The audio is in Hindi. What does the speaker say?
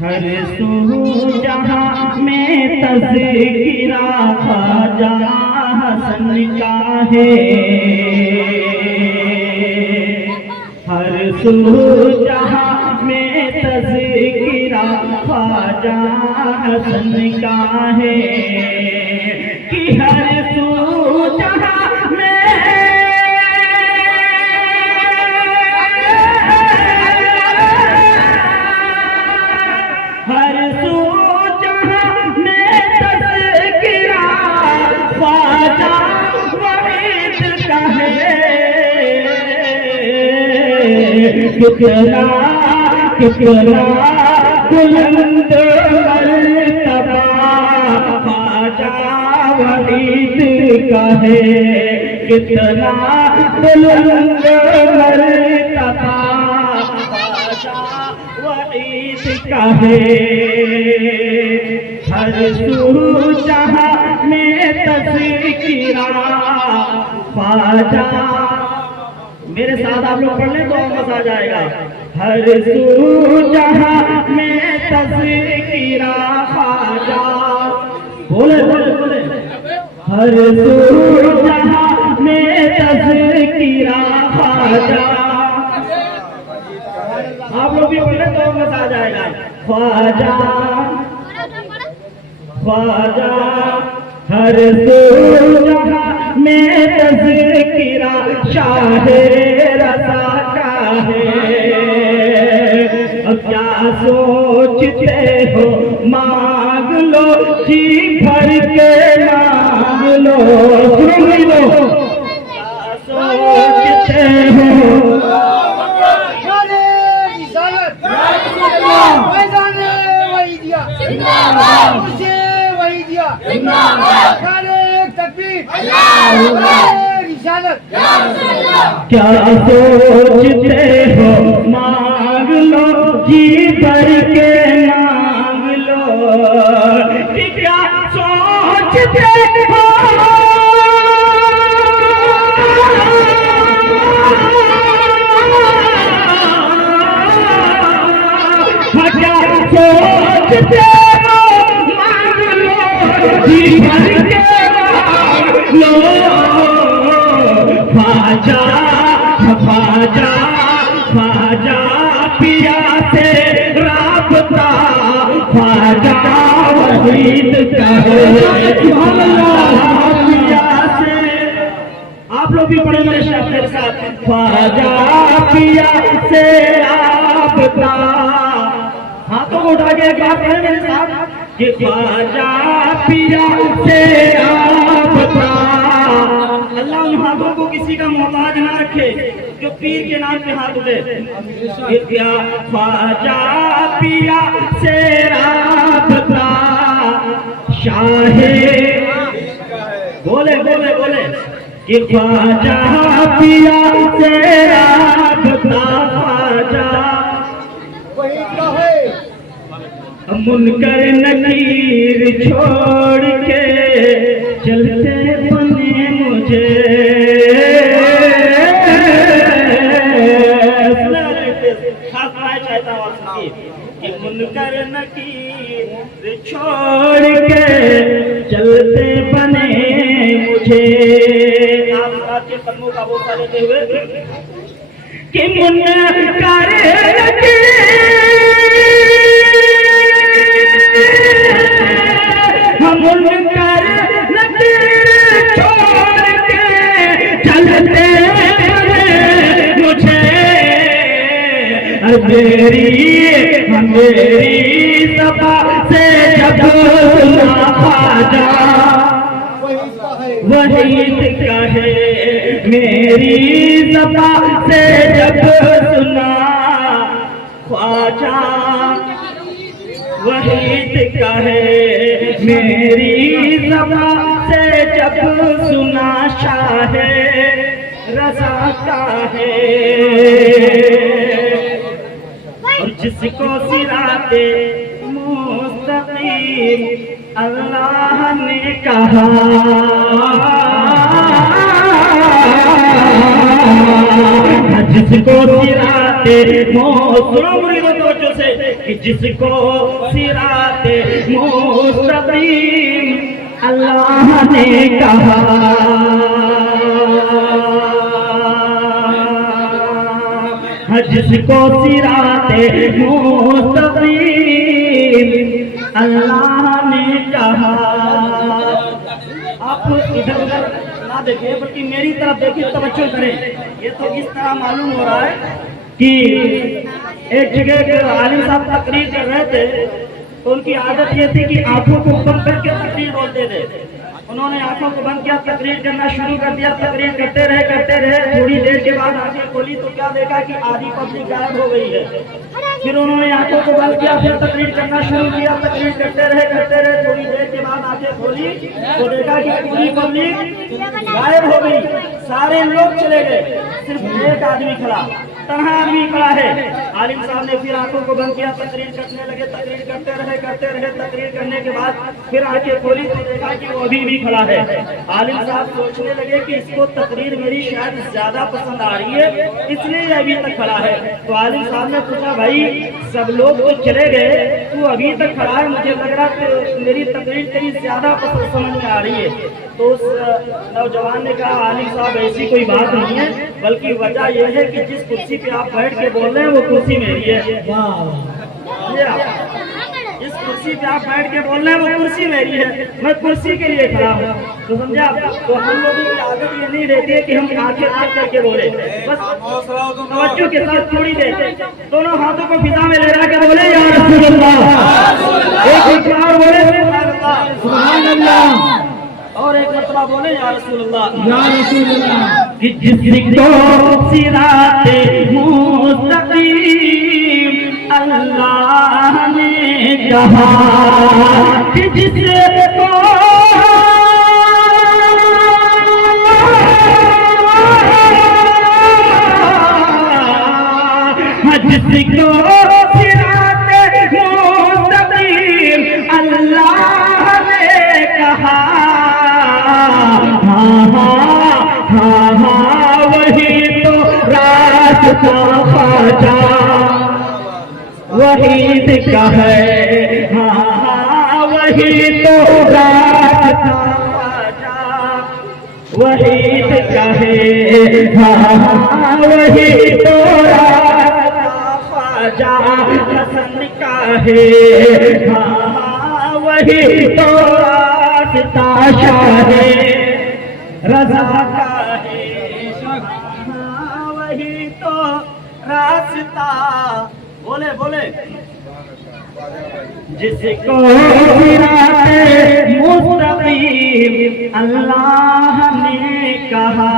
हर सू जहाँ में तज़किरा ख्वाजा हसन का है, हर सू जहाँ में तज़किरा ख्वाजा हसन का है कि हर सू जहाँ में कितना कितना बुलंद मर्तबा ख्वाजा वहीद का है, कितना बुलंद मर्तबा ख्वाजा वहीद का है। हर सू जहाँ में तज़किरा ख्वाजा, मेरे साथ आप लोग पढ़ लें तो मजा आ जाएगा। हर सू जहाँ में तज़किरा ख्वाजा, बोले बोले बोले, हर सू जहाँ में तज़किरा ख्वाजा, आप लोग भी पढ़ लें तो मजा आ जाएगा। ख्वाजा ख्वाजा हर सू जहाँ में तज़किरा शाहे रज़ा का है। अब क्या सोचते हो मांग लो, जी भर के मांग लो, सुन लो। क्या सोचते हो क्या सोचते हो मांग लो, जी भर के मांग लो। क्या सोचते हो क्या सोचते हो मांग लो, जी भर के मांग लो। ख्वाजा ख्वाजा ख्वाजा पिया से राबता, ख्वाजा वहीद का है पिया से। आप लोग भी पढ़े मेरे शब्द के साथ। ख्वाजा पिया से राबता, हाथों को उठा के एक बात करें मेरे साथ कि ख्वाजा पिया से राबता। अल्लाह उन हाथों को किसी का मोहताज ना रखे जो पीर के नाम पे हाथ उठे। ख्वाजा पिया से राबता शाहे, बोले बोले बोले कि ख्वाजा पिया से राबता ख्वाजा मुनकर नकीर छोड़ के चलते बने मुझे। कि मुनकर नकीर छोड़ के चलते बने मुझे। आप आपके कदमों का वो लेते हुए कि मुनकर हम मुनकर नकीर छोड़ के चलते मुझे। मेरी सभा से जब सुना ख्वाजा वहीद का है, मेरी सभा से जब सुना ख्वाजा वहीद का है, मेरी सभा से जब सुना शाहे रज़ा का है। और जिसको सिराते मुस्तकीम अल्लाह ने कहा, जिसको सिराते सुनो मुरीदों तवज्जो से, कि जिसको सिराते मुस्तकीम अल्लाह ने कहा, जिसको सिराते मुस्तकीम अल्लाह ने कहा। आप इधर उधर ना देखिए बल्कि मेरी तरफ देखिए, तवज्जो करें। ये तो इस तरह मालूम हो रहा है कि एक जगह के आलिम साहब तकरीर कर रहे थे, तो उनकी आदत ये थी कि आंखों को बंद करके तकरीर बोलते थे। उन्होंने आंखों को बंद किया, तकरीर करना शुरू कर दिया। तकरीर करते रहे। थोड़ी देर के बाद आंखें खोली तो क्या देखा कि आधी पब्लिक गायब हो गई है। फिर उन्होंने आंखों को बंद किया, फिर तकरीर करना शुरू किया। तकरीर करते रहे। थोड़ी देर के बाद आंखें खोली तो देखा कि पूरी पब्लिक गायब हो गई, सारे लोग चले गए, सिर्फ एक आदमी खड़ा, तन्हा आदमी खड़ा है। आलिम साहब ने फिर आंखों को बंद किया, तकरीर करने लगे। तकरीर करते रहे। तकरीर करने के बाद फिर आंखें खोली तो देखा कि वो अभी भी खड़ा है। आलिम साहब सोचने लगे कि इसको तकरीर मेरी शायद ज्यादा पसंद आ रही है, इसलिए अभी तक खड़ा है। तो आलिम साहब ने पूछा, भाई सब लोग तो चले गए, तू अभी तक खड़ा है, मुझे लग रहा है मेरी तकरीर तेरी ज्यादा पसंद समझ में आ रही है। तो उस नौजवान ने कहा, आलिम साहब ऐसी कोई बात नहीं है, बल्कि वजह यह है कि जिस कुर्सी पे आप बैठ के बोल रहे हैं वो कुर्सी मेरी है। इस कुर्सी पे आप बैठ के बोल रहे हैं वो कुर्सी मेरी है, मैं कुर्सी के लिए खड़ा हूँ। तो समझा? तो हम लोगों की आदत ये नहीं रहती है कि हम आंखें बंद करके बोले, बस तवज्जो के साथ थोड़ी देर दोनों हाथों को फिजा में लहरा के बोले या रसूल अल्लाह, एक बार बोले सुभान अल्लाह, और एक मरतबा बोले या रसूल अल्लाह, या रसूल अल्लाह। कि जिसको सिराते मुस्तकीम अल्लाह ने कहा, कि जिसको सिराते मुस्तकीम अल्लाह ने कहा, हाँ वही तो रास्ता ख्वाजा वहीद का है, हाँ वही तो रास्ता ख्वाजा वहीद का है, हाँ वही तो रास्ता ख्वाजा हसन का है, हाँ वही तो रास्ता शाह रज़ा का है, हाँ वही तो रास्ता। बोले बोले जिसको सिराते मुस्तकीम अल्लाह ने कहा।